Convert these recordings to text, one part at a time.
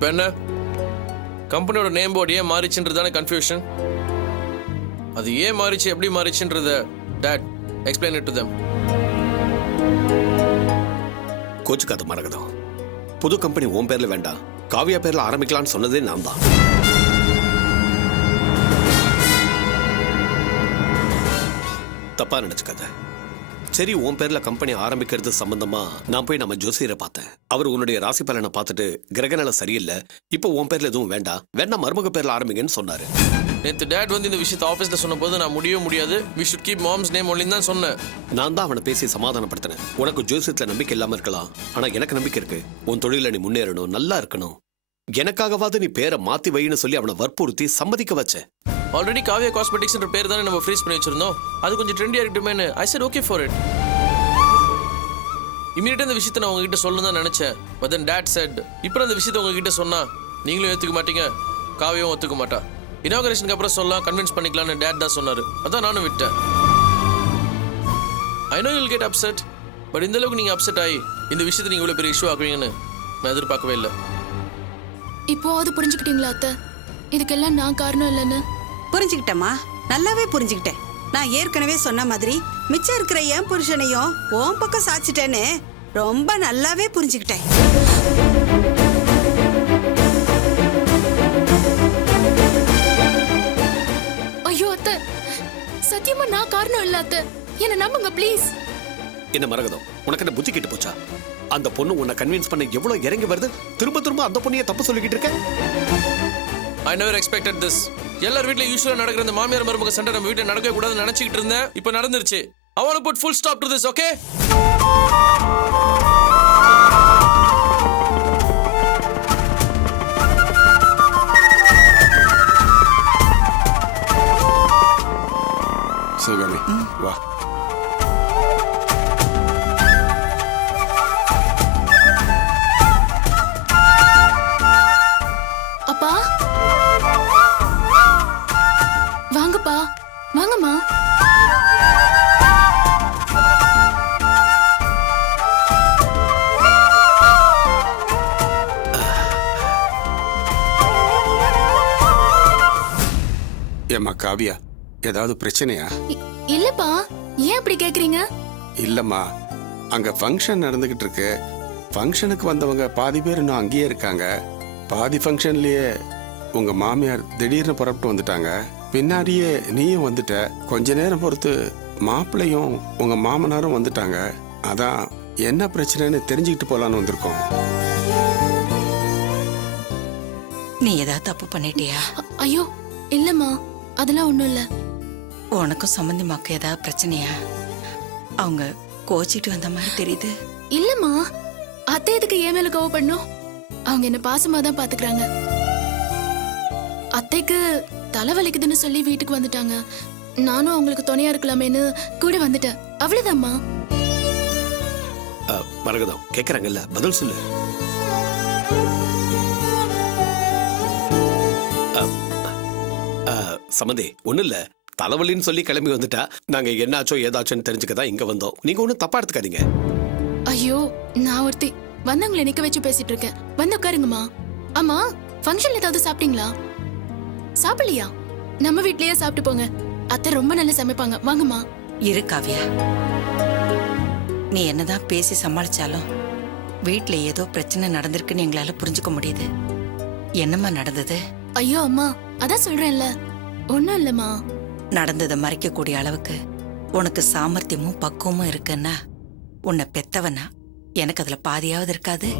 இப்போ என்ன கம்பெனியோட நேம் போர்டு ஏன் மாறிச்சுன்றதான கன்ஃபியூஷன். அது ஏன் மாறிச்சு, எப்படி மாறிச்சுன்றத that explain it to them. கோச்சுக்காத மரகதம். புது கம்பெனி உன் பேர்ல வேண்டாம், காவியா பேர்ல ஆரம்பிக்கலாம்னு சொன்னதே நான் தான். தப்பா நினைச்சுக்காத. சரி, உன் பேர்ல கம்பெனி ஆரம்பிக்கிறது சம்பந்தமா நான் போய் நம்ம ஜோசியரை பார்த்தேன். அவர் உன்னுடைய ராசி பலனை பார்த்துட்டு கிரகநிலை சரியில்லை, இப்போ உன் பேர்ல எதுவும் வேண்டாம் மருமக பேர்ல ஆரம்பிங்கன்னு சொன்னாரு. நேத்து டாட் வந்து இந்த விஷயத்தை ஆபீஸ்ல சொன்னபோது நான் முடியாது, we should keep mom's name only தான் சொன்னேன். நான் தான் அவனை பேசி சமாதானப்படுத்தினேன். உனக்கு ஜோசியத்துல நம்பிக்கை இல்லாம இருக்கலாம், ஆனா எனக்கு நம்பிக்கை இருக்கு. உன் தொழில நீ முன்னேறணும், நல்லா இருக்கணும். எனக்காகவாது நீ பேரை மாத்தி வைன்னு சொல்லி அவனை வற்புறுத்தி சம்மதிக்க வச்சேன். ஆல்ரெடி காவியா காஸ்மெட்டிக்ஸ்ன்ற பேர் தானே நம்ம ஃப்ரீஸ் பண்ணி வச்சிருந்தோம். அது கொஞ்சம் ட்ரெண்டியா இருக்கட்டுமேனு I said okay for it. இமீடியட்டா இந்த விஷயத்தை நான் உங்ககிட்ட சொல்லணும் தான் நினைச்சேன். But then dad said, இப்போ அந்த விஷயத்தை உங்ககிட்ட சொன்னா நீங்களும் ஏத்துக்க மாட்டீங்க, காவியாவும் ஒத்துக்க மாட்டா. இனாகரேஷனுக்கு அப்புறம் சொல்லலாம், கன்வின்ஸ் பண்ணிக்கலாம்னு டேட் தான் சொன்னாரு. அதான் நானும் விட்டேன். I know you'll get upset, but இந்த அளவுக்கு நீங்க அப்செட் ஆகி இந்த விஷயத்தை நீங்க இவ்வளவு பெரிய இஷ்யூ ஆக்குவீங்கன்னு நான் எதிர்பார்க்கவே இல்லை. இப்போ அது புரிஞ்சுக்கிட்டீங்களா அத்தை? இதுக்கெல்லாம் நான் காரணம் இல்லைன்னு புரிஞ்சுக்கிட்டேம்மா, நல்லாவே புரிஞ்சுக்கிட்டேன். நான் ஏற்கனவே சொன்ன மாதிரி மிச்சம் இருக்கிற என் புருஷனையும் உன் பக்கம் சாச்சிட்டேன்னு ரொம்ப நல்லாவே புரிஞ்சுக்கிட்டேன். ஐயோ அத்தை, சத்தியமா நான் காரணம் இல்ல அத்தை, என்ன நம்புங்க ப்ளீஸ். என்ன மரகதம், உனக்கு என்ன புத்தி கிட்டு போச்சா? அந்த பொண்ணு உன்னை கன்வின்ஸ் பண்ண எவ்வளவு இறங்கி வருது, திரும்ப அந்த பொண்ணையே தப்பு சொல்லிக்கிட்டு இருக்க. I never expected this. எல்லார் வீட்ல யூசுவலா நடக்கிற இந்த மாமியார் மருமக சண்டை நம்ம வீட்ல நடக்கவே கூடாதுன்னு நினைச்சிட்டு இருந்தேன். இப்போ நடந்துருச்சு. I want to put full stop to this, okay? Sivakami வா. அப்பா வாங்கப்பா, வாங்கம்மா. ஏம்மா காவியா, ஏதாவது பிரச்சனையா? இல்லப்பா, ஏன் அப்படி கேக்குறீங்க? இல்லம்மா, அங்க ஃபங்க்ஷன் நடந்துகிட்டு இருக்கு. ஃபங்க்ஷனுக்கு வந்தவங்க பாதி பேர் இன்னும் அங்கேயே இருக்காங்க. பாதி ஃபங்க்ஷன்லயே உங்க மாமியார் திடீர்னு புறப்பட்டு வந்துட்டாங்க. பின்னாடியே நீயும் வந்துட்ட. கொஞ்ச நேரம் பொறுத்து மாப்பிள்ளையும் உங்க மாமனாரும் வந்துட்டாங்க. அதான் என்ன பிரச்சனைன்னு தெரிஞ்சுக்கிட்டு போலான்னு வந்திருக்கோம். நீ ஏதாவது தப்பு பண்ணிட்டியா? ஐயோ இல்லம்மா, அதெல்லாம் ஒண்ணும் இல்ல. உனக்கும் சம்பந்திமாக்கு ஏதாவது பிரச்சனையா? அவங்க கோச்சிட்டு வந்த மாதிரி தெரியுது. இல்லம்மா, அத்தை எதுக்கு ஏன் மேல கோவப்படணும்? அவங்க என்ன பாசமா தான் பாத்துக்கிறாங்க. அத்தைக்கு தலை வலிக்குதுன்னு சொல்லி வீட்டுக்கு வந்துட்டாங்க. நானும் அவங்களுக்கு துணையா இருக்கலாமேன்னு கூட வந்துட்டேன், அவ்வளவுதாம்மா. மரகதம் கேக்குறாங்கல்ல, பதில் சொல்லு. சமந்தே, ஒண்ணு இல்ல, தலைவலின்னு சொல்லி கிளம்பி வந்துட்டா. நாங்க என்னாச்சோ ஏதாச்சோன்னு தெரிஞ்சுக்கதான் இங்க வந்தோம். நீங்க ஒண்ணும் தப்பா எடுத்துக்காதீங்க. ஐயோ, நான் ஒருத்தி வந்தவங்களை நிக்க வச்சு பேசிட்டு இருக்கேன். வந்து உட்காருங்கம்மா. ஆமா, ஃபங்க்ஷன்ல ஏதாவது சாப்பிட்டீங்களா? சாப்பிடலையா? நம்ம வீட்லயே சாப்பிட்டு போங்க. அத்தை ரொம்ப நல்லா சமைப்பாங்க, வாங்கம்மா. இரு காவியா, நீ என்னதான் பேசி சமாளிச்சாலும் வீட்ல ஏதோ பிரச்சனை நடந்திருக்குன்னு எங்களால புரிஞ்சுக்க முடியுது. என்னம்மா நடந்தது? ஐயோ அம்மா, அதான் சொல்றேன்ல, ஒண்ணும் இல்லம்மா. நடந்ததை மறைக்கக்கூடிய அளவுக்கு உனக்கு சாமர்த்தியமும் பக்குவமும் இருக்குன்னா உன்னை பெத்தவனா எனக்கு அதுல பாதியாவது இருக்காது?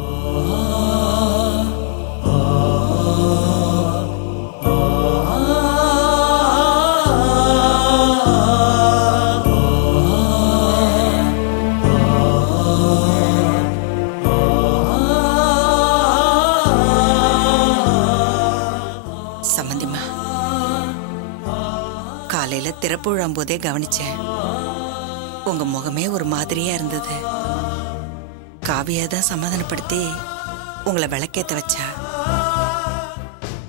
சம்பந்திமா, காலையில திறப்புழாம் போதே கவனிச்சேன். உங்க முகமே ஒரு மாதிரியா இருந்தது. காவியா தான் சமாதானப்படுத்தி உங்களை விளக்கேத்த வச்சா.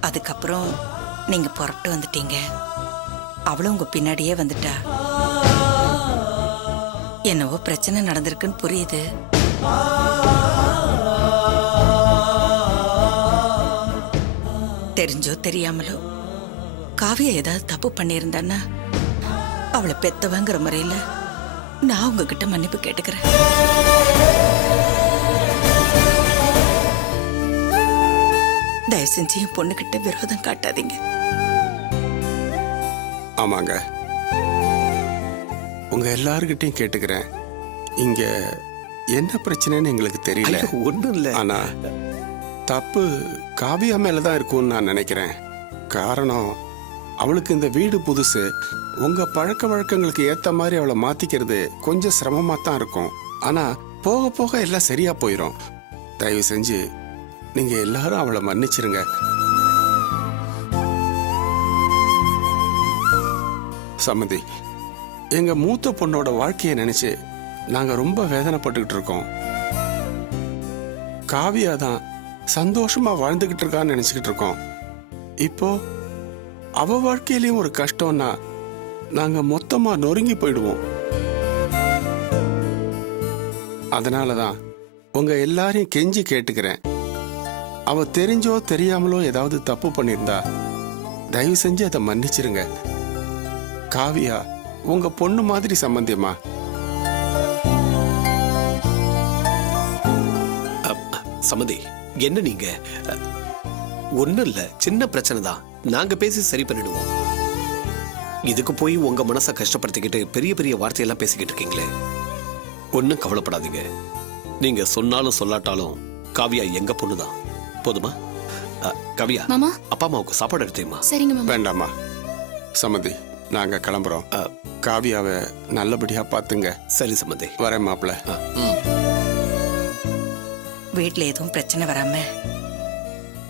அதுக்கப்புறம் நீங்க புறப்பட்டு வந்துட்டீங்க. அவளும் உங்க பின்னாடியே வந்துட்டா. என்னவோ பிரச்சனை நடந்திருக்குன்னு புரியுது. தெரிஞ்சோ தெரியாமலோ காவியா ஏதாவது தப்பு பண்ணியிருந்தான்னா அவளை பெத்தவங்கிற முறையில நான் உங்ககிட்ட மன்னிப்பு கேட்டுக்கிறேன். தயவு செஞ்சு என் பொண்ணுகிட்ட விரோதம் காட்டாதீங்க. ஆமாங்க, உங்க எல்லார்கிட்டையும் கேட்டுக்கிறேன். இங்க என்ன பிரச்சனைன்னு எங்களுக்கு தெரியல. ஒன்றும் இல்லை. ஆனா தப்பு காவியா மேலதான் இருக்கும்னு நான் நினைக்கிறேன். காரணம், அவளுக்கு இந்த வீடு புதுசு. உங்க பழக்க வழக்கங்களுக்கு ஏத்த மாதிரி அவளை மாத்திக்கிறது கொஞ்சம் சிரமமா தான் இருக்கும். ஆனா போக போக எல்லாம் சரியா போயிடும். தயவு செஞ்சு நீங்க எல்லாரும் அவளை மன்னிச்சிருங்க. சம்மந்தி, எங்க மூத்த பொண்ணோட வாழ்க்கையை நினைச்சு நாங்க ரொம்ப வேதனைப்பட்டுக்கிட்டு இருக்கோம். காவியா தான் சந்தோஷமா வாழ்ந்துகிட்டு இருக்கான்னு நினைச்சுக்கிட்டு இருக்கோம். இப்போ அவ வாழ்க்கையிலயும் ஒரு கஷ்டம்னா நாங்க மொத்தமா நொறுங்கி போயிடுவோம். அதனாலதான் உங்க எல்லாரையும் கெஞ்சி கேட்டுக்கிறேன். அவ தெரிஞ்சோ தெரியாமலோ ஏதாவது தப்பு பண்ணியிருந்தா தயவு செஞ்சு அதை மன்னிச்சிருங்க. காவியா உங்க பொண்ணு மாதிரி சம்பந்தியமா. சம்மதி, என்ன நீங்க? ஒண்ணும் இல்ல, சின்ன பிரச்சனை தான், நாங்க பேசி சரி பண்ணிடுவோம். இதுக்கு போய் உங்க மனசை கஷ்டப்படுத்திக்கிட்டு பெரிய பெரிய வார்த்தையெல்லாம் பேசிக்கிட்டு இருக்கீங்களே. ஒன்னும் கவலைப்படாதீங்க. நீங்க சொன்னாலும் சொல்லாட்டாலும் காவியா எங்க பொண்ணுதான். போதுமா? காவியா, மாமா, அப்பா அம்மாவுக்கு சாப்பாடு எடுத்தேமா? சரிங்க மாமா. வேண்டாமா சம்மந்தி, நாங்க கிளம்புறோம். காவியாவை நல்லபடியா பாத்துங்க. சரி சம்மதி, வரேன் மாப்பிள்ள. வீட்டுல எதுவும் பிரச்சனை வராம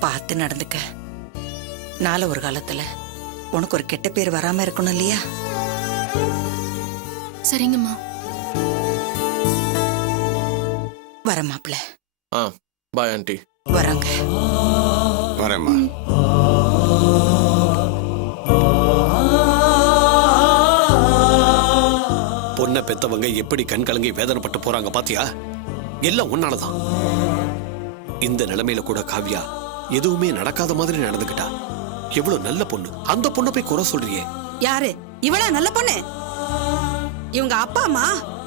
பார்த்து நடந்துக்க. நாளை ஒரு காலத்துல உனக்கு ஒரு கெட்ட பேர் வராம இருக்கணும் இல்லையா? சரிங்கம்மா. வர மாப்பிள்ள. Bye aunty. வராங்க. வரேம்மா. பொண்ணை பெத்தவங்க எப்படி கண் கலங்கி வேதனைப்பட்டு போறாங்க பாத்தியா? எல்லாம் ஒன்னாலதான். இந்த நிலைமையில கூட காவியா எதுவுமே நடக்காத மாதிரி நடந்துக்கிட்டா. எவ்வளவு நல்ல பொண்ணு. அந்த பொண்ணை போய் குறை சொல்றியே. யாரு இவளா நல்ல பொண்ணு? இவங்க அப்பா அம்மா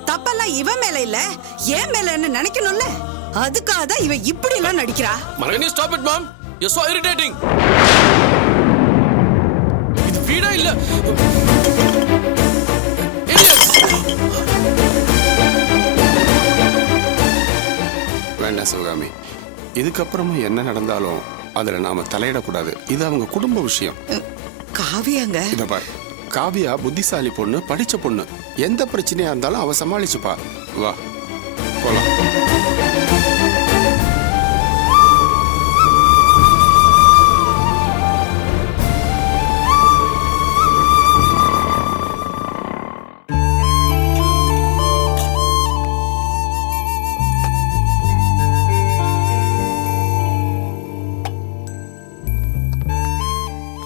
தப்பெல்லாம் இவன் மேல இல்ல ஏன் மேலன்னு நினைக்கணும்ல. அதுக்காக தான் இவ இப்படி எல்லாம் நடிக்கிறா. Can you stop it, mom? You're so irritating. இது வீடா இல்ல? வேண்டாம் சிவகாமி, இதுக்கப்புறமும் என்ன நடந்தாலும் அதுல நாம தலையிடக்கூடாது. இது அவங்க குடும்ப விஷயம். காவியாங்க. இத பாரு, காவியா புத்திசாலி பொண்ணு, படிச்ச பொண்ணு. எந்த பிரச்சனையா இருந்தாலும் அவ சமாளிச்சுப்பா. வா போலாம்.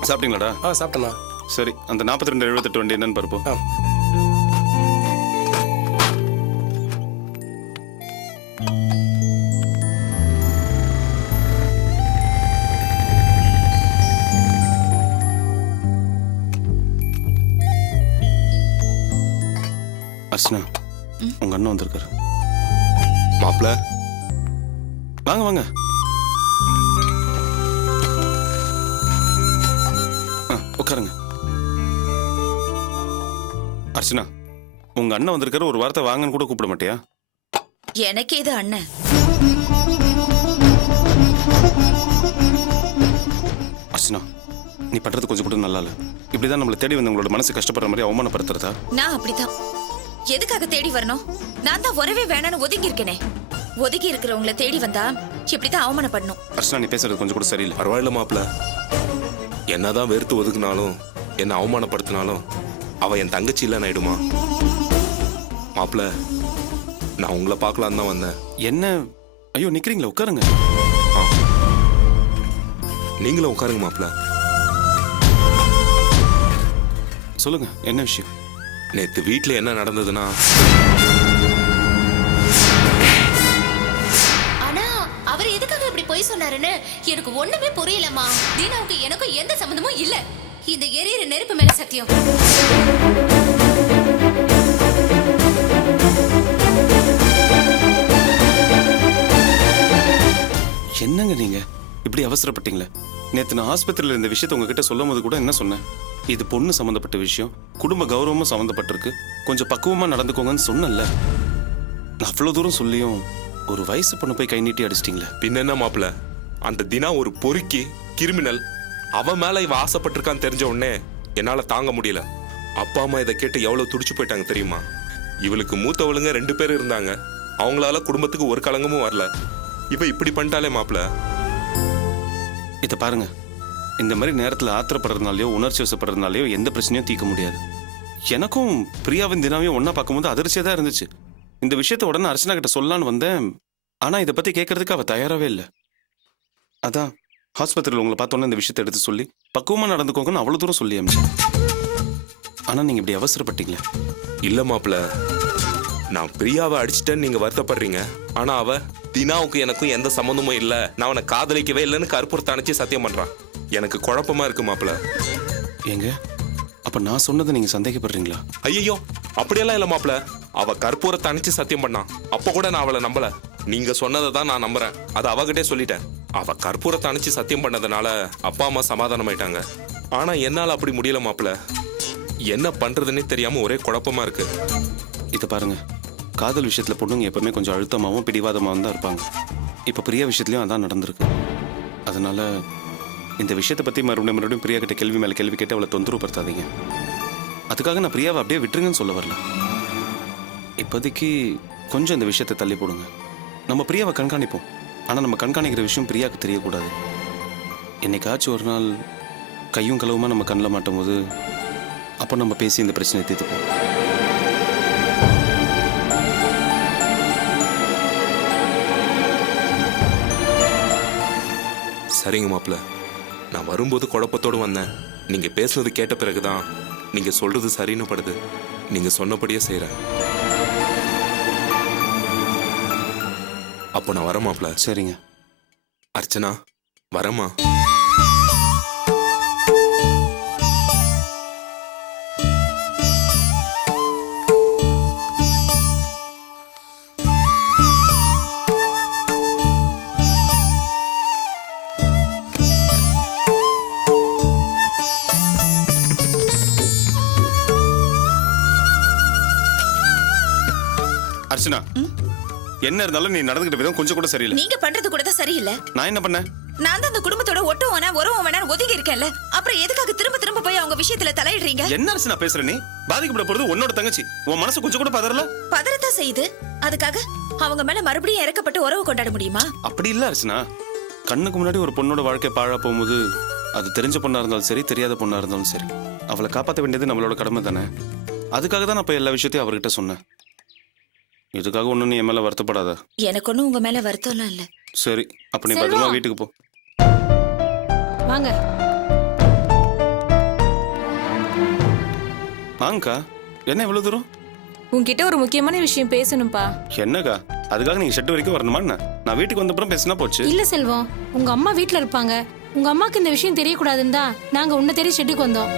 சாப்பிட்டீங்களாடா? சாப்பிட்டேண்ணா. சரி, அந்த 4278 வண்டி என்னன்னு பார்ப்போம். அர்ச்சனா, உங்க அண்ணன் வந்திருக்காரு. மாப்பிள்ள, வாங்க வாங்க. உட்காருங்க. அர்ச்சனா, உங்க அண்ணன் வந்திருக்காரு. ஒரு வார்த்தை வாங்கன்னு கூட கூப்பிட மாட்டியா? எனக்கு இது அண்ணன். அர்ச்சனா, நீ பண்றது கொஞ்சம் கூட நல்லா இல்ல. இப்படிதான் நம்மளை தேடி வந்து உங்களோட மனசு கஷ்டப்படுற மாதிரி அவமானப்படுத்துறதா? நான் அப்படிதான். எதுக்காக தேடி வரணும்? நான் தான் வரவே வேணான்னு ஒதுங்கி இருக்கேனே. ஒதுங்கி இருக்கிறவங்களை தேடி வந்தா இப்படிதான் அவமானப்படணும். அர்ச்சனா, நீ பேசுறது கொஞ்சம் கூட சரியில்லை. பரவாயில்ல மாப்பிள்ள. என்னதான் வெறுத்து ஒதுக்குனாலும் என்ன அவமானப்படுத்தினாலும் அவ என் தங்கச்சி இல்ல ஆயிடுமா? மாப்பிள்ள, நான் உங்களை பார்க்கலாம் தான் வந்தேன். என்ன? ஐயோ, நிக்கிறீங்களா? உட்காருங்க. நீங்களும் உட்காருங்க மாப்பிள்ள. சொல்லுங்க, என்ன விஷயம்? நேத்து வீட்டுல என்ன நடந்ததுன்னா, ஆனா அவர் எதுக்காக இப்படி போய் சொன்னாருன்னு எனக்கு ஒண்ணுமே புரியலம்மா. தீனாவுக்கு எனக்கும் எந்த சம்பந்தமும் இல்ல. இந்த எரியிற நெருப்பு மேல சத்தியம். என்னங்க நீங்க இப்படி அவசரப்பட்டீங்களே? நேத்து நான் ஆஸ்பத்திரியில இந்த விஷயத்தை உங்ககிட்ட சொல்லும் போது கூட என்ன சொன்னேன்? இது பொண்ணு சம்மந்தப்பட்ட விஷயம், குடும்ப கௌரவமும் சம்மந்தப்பட்டிருக்கு, கொஞ்சம் பக்குவமா நடந்துக்கோங்கன்னு சொன்னேன்ல. நான் அவ்வளவு தூரம் சொல்லியும் ஒரு வயசு பொண்ணு போய் கை நீட்டி அடிச்சிட்டீங்களே. பின்ன என்ன மாப்பிள, அந்த தினா ஒரு பொறுக்கி கிரிமினல். அவன் மேல இவ ஆசைப்பட்டிருக்கான்னு தெரிஞ்ச உடனே என்னால தாங்க முடியல. அப்பா அம்மா இதை கேட்டு எவ்வளவு துடிச்சு போயிட்டாங்க தெரியுமா? இவளுக்கு மூத்தவளுங்க 2 பேர் இருந்தாங்க. அவங்களால குடும்பத்துக்கு ஒரு கலங்கமும் வரல. இவ இப்படி பண்ணிட்டாலே மாப்பிள. இதை பாருங்க, இந்த மாதிரி நேரத்தில் ஆத்திரப்படுறதுனாலயோ உணர்ச்சி வசப்படுறதுனாலயோ எந்த பிரச்சனையும் தீர்க்க முடியாது. எனக்கும் பிரியாவின் தினாவையும் ஒன்னா பார்க்கும்போது அதிர்ச்சியா தான் இருந்துச்சு. இந்த விஷயத்த உடனே அர்ச்சனா கிட்ட சொல்லலான்னு வந்தேன். ஆனா இதை பத்தி கேட்கறதுக்கு அவ தயாராகவே இல்லை. அதான் ஹாஸ்பத்திரியில் உங்களை பார்த்தோன்னே இந்த விஷயத்தை எடுத்து சொல்லி பக்குவமா நடந்துக்கோங்கன்னு அவ்வளவு தூரம் சொல்லி அமிச்சேன். ஆனா நீங்க இப்படி அவசரப்பட்டீங்களே. இல்ல மாப்பிள, நான் பிரியாவை அடிச்சிட்டேன்னு நீங்க வருத்தப்படுறீங்க. ஆனா அவ தினாவுக்கு எனக்கும் எந்த சம்மந்தமும் இல்ல, நான் அவனை காதலிக்கவே இல்லைன்னு கற்பூரத்தை அணைச்சி சத்தியம் பண்றான். எனக்கு குழப்பமா இருக்கு மாப்பிள. ஏங்க, அப்ப நான் சொன்னதை நீங்க சந்தேகப்படுறீங்களா? ஐயோ, அப்படியெல்லாம் இல்ல மாப்பிள. அவ கற்பூரத்தை அணைச்சி சத்தியம் பண்ணான். அப்ப கூட நான் அவளை நம்பல. நீங்க சொன்னதை தான் நான் நம்புறேன். அதை அவகிட்டே சொல்லிட்டேன். அவ கற்பூரத்தை அணைச்சி சத்தியம் பண்ணதுனால அப்பா அம்மா சமாதானமாயிட்டாங்க. ஆனா என்னால அப்படி முடியல மாப்பிள. என்ன பண்றதுன்னே தெரியாம ஒரே குழப்பமா இருக்கு. இதை பாருங்க, காதல் விஷயத்துல பொண்ணுங்க எப்பவுமே கொஞ்சம் அழுத்தமாகவும் பிடிவாதமாகவும் தான் இருப்பாங்க. இப்போ பிரியா விஷயத்துலையும் அதான் நடந்திருக்கு. அதனால இந்த விஷயத்தை பற்றி மறுபடியும் பிரியா கிட்ட கேள்வி மேலே கேள்வி கேட்டு அவளை தொந்தரவுப்படுத்தாதீங்க. அதுக்காக நான் பிரியாவை அப்படியே விட்டுருங்கன்னு சொல்ல வரல. இப்போதைக்கு கொஞ்சம் இந்த விஷயத்தை தள்ளி போடுங்க. நம்ம பிரியாவை கண்காணிப்போம். ஆனால் நம்ம கண்காணிக்கிற விஷயம் பிரியாவுக்கு தெரியக்கூடாது. என்னைக்காச்சும் ஒரு நாள் கையும் களவுமா நம்ம கண்ணில் மாட்டும் போது அப்போ நம்ம பேசி இந்த பிரச்சனையை தீர்த்துப்போம். சரிங்க மாப்பிள, நான் வரும்போது குழப்பத்தோடு வந்தேன். நீங்க பேசுனது கேட்ட பிறகுதான் நீங்க சொல்றது சரின்னு படுது. நீங்க சொன்னபடியே செய்யறேன். அப்போ நான் வரேன் மாப்பிள. சரிங்க. அர்ச்சனா, வரேம்மா. அர்ச்சனா, என்ன இருந்தாலும் நீ நடந்துக்கிட்ட விதம் கொஞ்சம் கூட சரியில்லை. நீங்க பண்றது கூட தான் சரியில்லை. நான் என்ன பண்ணேன்? நான் தான் அந்த குடும்பத்தோட ஒட்டும் வேணா உறவும் வேணா ஒதுங்கி இருக்கேன்ல. அப்புறம் எதுக்காக திரும்ப திரும்ப போய் அவங்க விஷயத்துல தலையிடுறீங்க? என்ன அர்ச்சனா பேசுற நீ? பாதிக்கப்பட போறது உன்னோட தங்கச்சி. உன் மனசு கொஞ்சம் கூட பதறல? பதறத்தான் செய்யுது. அதுக்காக அவங்க மேல மறுபடியும் இறக்கப்பட்டு உறவு கொண்டாட முடியுமா? அப்படி இல்ல அர்ச்சனா. கண்ணுக்கு முன்னாடி ஒரு பொண்ணோட வாழ்க்கை பாழா போகும்போது அது தெரிஞ்ச பொண்ணா இருந்தாலும் சரி, தெரியாத பொண்ணா இருந்தாலும் சரி, அவளை காப்பாற்ற வேண்டியது நம்மளோட கடமை தானே. அதுக்காக தான் நான் இப்ப எல்லா விஷயத்தையும் அவர்கிட்ட சொன்னேன். இதுக்காக ஒன்னும் நீ என் மேல வருத்தப்படாத. எனக்கு ஒன்னும் உங்க மேல வருத்தம்லாம் இல்ல. சரி, அப்ப நீ பத்திரமா வீட்டுக்கு போ. வாங்க. வாங்கக்கா. என்ன இவ்வளவு தூரம்? உன்கிட்ட ஒரு முக்கியமான விஷயம் பேசணும்பா. என்னக்கா, அதுக்காக நீங்க ஷெட் வரைக்கும் வரணுமா? நான் வீட்டுக்கு வந்த அப்புறம் பேசினா போச்சு. இல்ல செல்வம், உங்க அம்மா வீட்ல இருப்பாங்க. உங்க அம்மாக்கு இந்த விஷயம் தெரியக்கூடாதுன்னு தான் நாங்க உன்னை தேடி ஷெட்டுக்கு வந்தோம்.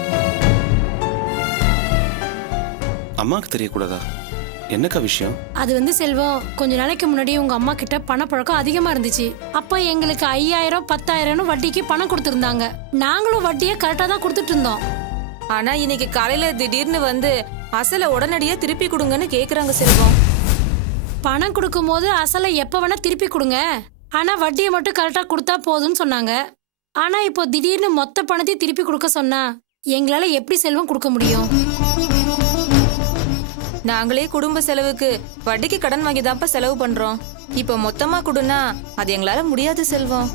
அம்மாக்கு தெரியக்கூடாதா? என்னக்கா விஷயம்? அது வந்து செல்வம், கொஞ்ச நாளைக்கு முன்னாடி உங்க அம்மா கிட்ட பணப்பழக்கம் அதிகமா இருந்துச்சு. அப்ப எங்களுக்கு 5000 10,000 வட்டிக்கு பணம் கொடுத்திருந்தாங்க. நாங்களும் வட்டியை கரெக்டா தான் கொடுத்துட்டு இருந்தோம். ஆனா இன்னைக்கு காலையில திடீர்னு வந்து அசலை உடனடியா திருப்பி கொடுங்கன்னு கேக்குறாங்க செல்வம். பணம் கொடுக்கும் போது அசலை எப்ப வேணா திருப்பி கொடுங்க, ஆனா வட்டியை மட்டும் கரெக்டா கொடுத்தா போதும்னு சொன்னாங்க. ஆனா இப்போ திடீர்னு மொத்த பணத்தையும் திருப்பி கொடுக்க சொன்னா எங்களால எப்படி செல்வம் கொடுக்க முடியும்? நாங்களே குடும்ப செலவுக்கு வட்டிக்கு கடன் வாங்கி தான்ப்பா செலவு பண்றோம். இப்ப மொத்தமா கொடுனா அது எங்களால முடியாது செல்வம்.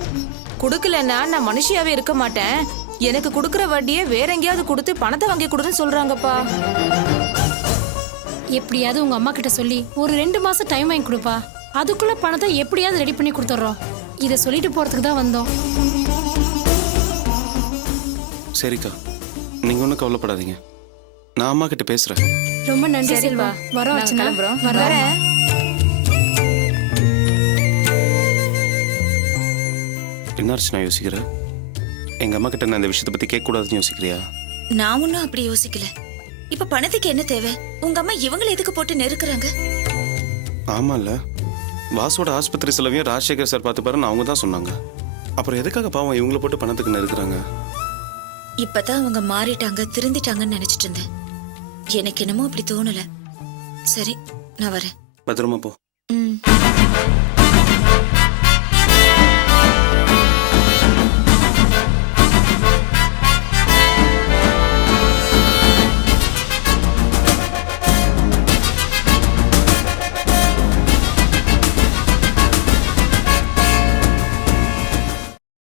குடுக்கலன்னா நான் மனுஷியாவே இருக்க மாட்டேன். எனக்கு கொடுக்கற வட்டியை வேற எங்கேயாவது கொடுத்து பணத்தை வாங்கி கொடுன்னு சொல்றாங்கப்பா. எப்படியாவது உங்க அம்மா கிட்ட சொல்லி ஒரு 2 மாசம் டைம் வாங்கி கொடுப்பா. அதுக்குள்ள பணத்தை எப்படியாவது ரெடி பண்ணி கொடுத்துறோம். இதை சொல்லிட்டு போறதுக்கு தான் வந்தோம். சரிக்கா, நீங்க ஒன்றும் கவலைப்படாதீங்க. நான் அம்மா கிட்ட பேசுறேன். ரொம்ப நன்றி செல்வா. வரோம் அர்ச்சனா. கிளம்புறோம். வரோம். வரேன். என்ன அர்ச்சனா யோசிக்கிற? எங்க அம்மா கிட்ட நான் இந்த விஷயத்தை பத்தி கேட்க கூடாதுன்னு யோசிக்கிறியா? நான் ஒன்னும் அப்படி யோசிக்கல. இப்ப பணத்துக்கு என்ன தேவை? உங்க அம்மா இவங்களை எதுக்கு போட்டு நெருக்குறாங்க? ஆமால, வாசுவோட ஆஸ்பத்திரி செலவையும் ராஜசேகர் சார் பார்த்து பாருன்னு அவங்க தான் சொன்னாங்க. அப்புறம் எதுக்காக பாவம் இவங்கள போட்டு பணத்துக்கு நெருக்குறாங்க? இப்பதான் அவங்க மாறிட்டாங்க, திருந்திட்டாங்கன்னு நினைச்சிட்டு இருந்தேன். எனக்கு என்னமோ அப்படி தோணல. சரி, நான் வரேன். பத்திரமா போ. ம்.